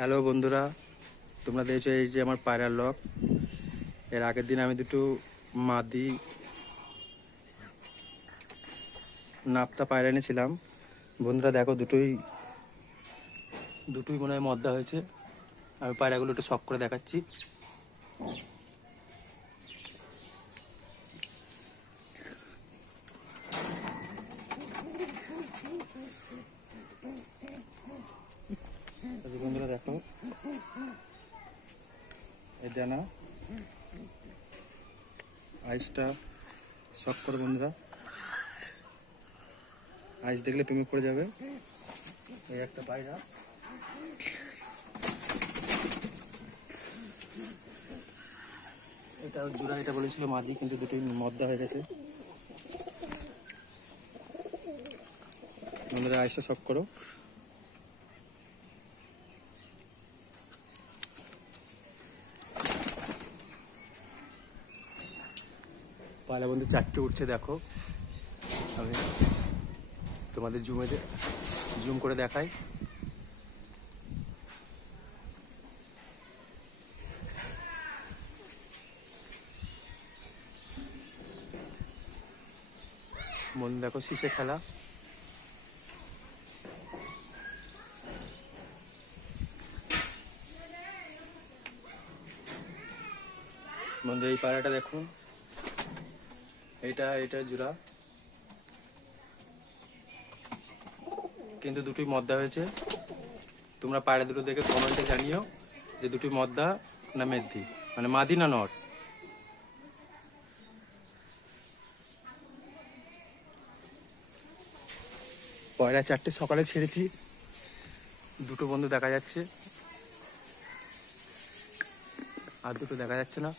হ্যালো বন্ধুরা, তোমরা দেখছো এই যে আমার পায়রার লক। এর আগের দিন আমি দুটো মাদি নাপ্তা পায়রা এনেছিলাম। বন্ধুরা দেখো, দুটোই মনে হয় মদ্দা হয়েছে। আমি পায়রাগুলো একটু শক করে দেখাচ্ছি। বন্ধুরা দেখো, এই ডানা আইসটা শক করো বন্ধুরা। আইস দেখলে প্রেমে পড়ে যাবে। এই একটা পায়রা, এটা জোড়া, এটা বলেছিল মাদি, কিন্তু দুটোই মদ্দা হয়ে গেছে। বন্ধুরা আইসটা শক করো। পায়রা বন্ধু চারটে উঠছে দেখো। আমি তোমাদের জুম করে দেখাই। মন দেখো, শীষে খেলা। বন্ধু এই পায়রাটা দেখুন, এটা জোড়া, কিন্তু দুটোই মদ্দা হয়েছে। তোমরা পায়রা দুটো দেখে কমেন্টে জানিও যে দুটোই মদ্দা না মেদ্ধি, মানে মাদি না নর। পয়রা চারটে সকালে ছেড়েছি, দুটো বন্ধু দেখা যাচ্ছে, আর দুটো দেখা যাচ্ছে না।